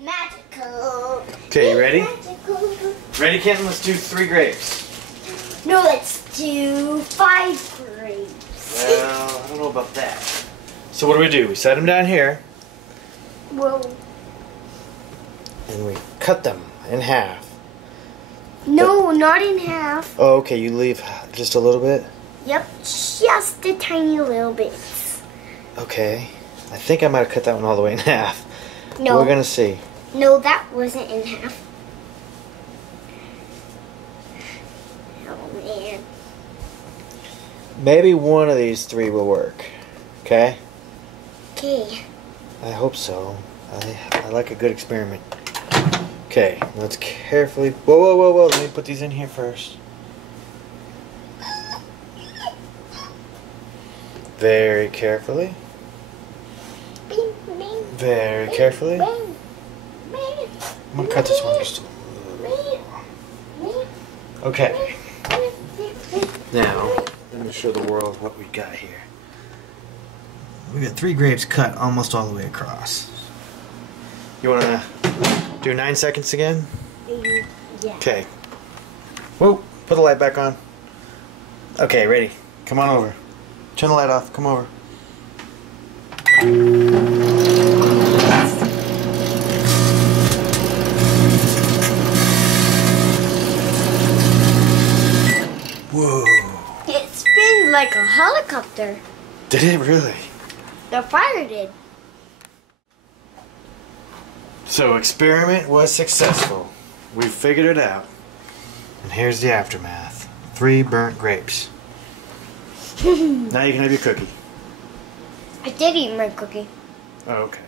Magical. Okay, you ready? Magical. Ready, Canton? Let's do 3 grapes. No, let's do 5 grapes. Well, I don't know about that. So what do? We set them down here. Well, And we cut them in half. no, not in half. Oh, okay, you leave just a little bit? Yep, just a tiny little bit. Okay. I think I might have cut that one all the way in half. No. We're gonna see. No, that wasn't in half. Oh, man. Maybe one of these 3 will work. Okay? Okay. I hope so. I like a good experiment. Okay, let's carefully... Whoa. Let me put these in here first. Very carefully. Bing, bing, Very bing, carefully. bing, bing, I'm gonna cut this one just a little. Okay. Now, let me show the world what we got here. We got 3 grapes cut almost all the way across. You wanna do 9 seconds again? Yeah. Okay. Whoa, put the light back on. Okay, ready. Come on over. Turn the light off, come over. Whoa. It spins like a helicopter. Did it really? The fire did. So, experiment was successful. We figured it out. And here's the aftermath. 3 burnt grapes. Now you can have your cookie. I did eat my cookie. Oh, okay.